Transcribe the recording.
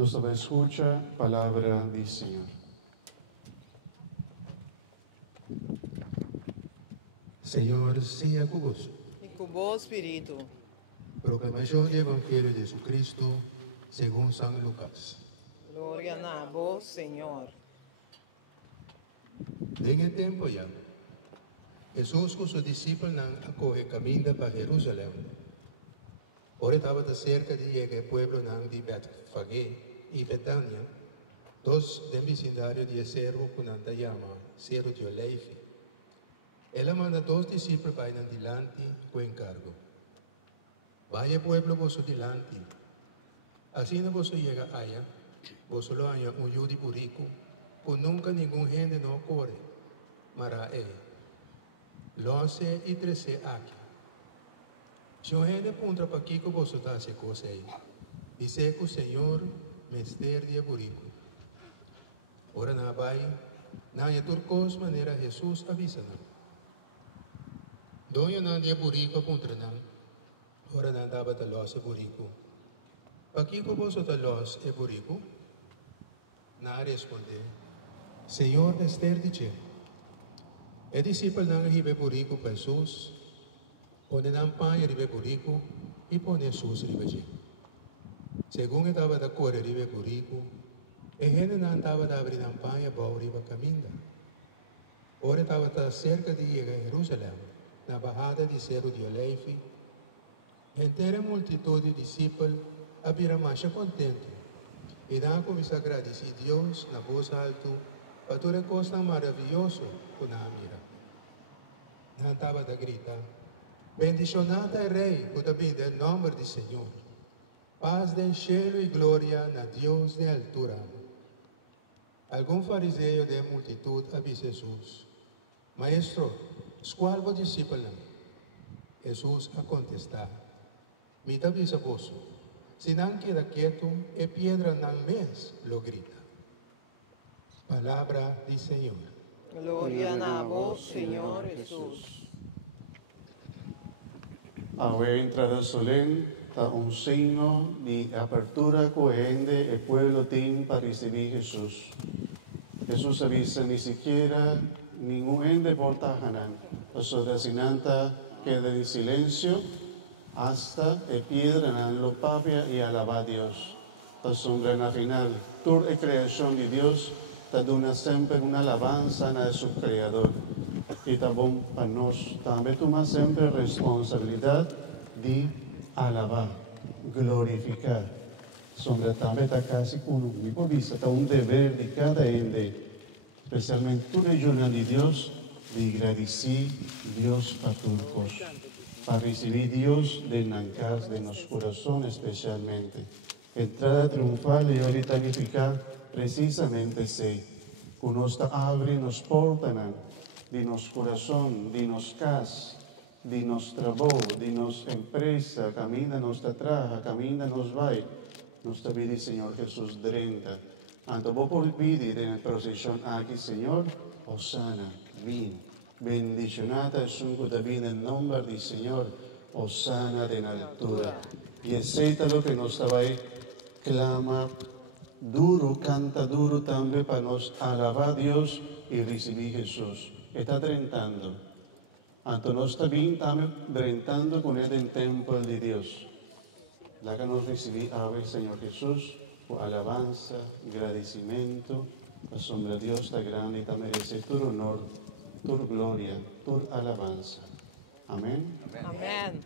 Nos escucha palabra del Señor. Señor, sea con vos. Y con vos, Espíritu. Proclamación del Evangelio de Jesucristo según San Lucas. Gloria a vos, Señor. En el tiempo ya, Jesús con sus discípulos acoge camino para Jerusalén. Ahora estaba cerca de llegar al pueblo de Betfagé y Betania, dos del vecindario de Cerro que se llama Cerro de Oleife. Ella manda dos discípulos vayan delante con encargo. Vaya pueblo vos delante. Así no vos llega allá, vos lo haya un yudi burico, con nunca ningún gente no corre. Mara lo hace y 13 aquí. Si un gente punta para aquí que vos hace cosa ahí. Dice que el Señor mester de burico. Ora na vai, na turcos manera Jesús avisa na. Doña na de burico contra na. Ora na daba ta los e burico. Aqui que vos ta los e burico. Na responde. Senhor mester dice. E discípulo na hibe burico para Jesus. Pone na panha ribe burico e pone Jesus ribe je. Según estava da cor ribe burico, e gente não estava a abrir a campanha para abrir a caminho. Ora estava cerca de chegar a Jerusalém, na bajada de Cerro de Oleife. Inteira multitud de discípulos havia mais contente. E daí começou a agradecer a Deus na voz alta, para toda coisa maravilhosa que na mira. Não estava a gritar, bendicionado é Rei, que também é o nome do Senhor. Paz del cielo e glória na Deus de altura. Algum fariseu de multitud avisa Jesus: Maestro, qual vos discípulo? Jesus a contestar: Mita avisa vos, se não queda quieto, e piedra não mes lo grita. Palavra do Senhor. Gloria a vos, Señor Jesús. Ahora entrada solén, está un signo de apertura coherente el pueblo tiene para recibir Jesús. Jesús avisa ni siquiera ningún ende porta hanan. Los desinanta queda en silencio hasta que piedra nan lo papia y alaba a Dios. La sombra en la final, toda creación de Dios, te dona siempre una alabanza a su creador. Y también para nosotros, también toma siempre responsabilidad de alabar, glorificar. Sobre también está casi como un deber de cada ende, especialmente tú regional de Dios, de agradecer Dios para turcos, para recibir Dios de nancas de nuestro corazón especialmente. Entrada triunfal y ahorita significa precisamente sí, que nos abre nos portan de nuestro corazón, de nuestra casa, de nuestro trabajo, de nuestra empresa, camina nuestra traja, camina nos va, nuestra vida, Señor Jesús, drenta. Anto vos por pedir en la procesión aquí, Señor, Osana, vin. Bendicionata es un David en nombre del Señor, Osana de la altura. Y aceita lo que nos estaba ahí, clama duro, canta duro también para nos alabar a Dios y recibir Jesús. Está drentando. Anto nos está bien también drentando con él en el templo de Dios. La que nos recibí ave, Señor Jesús, por alabanza, agradecimiento, la sombra de Dios está grande y te merece tu honor, tu gloria, tu alabanza. Amén. Amén.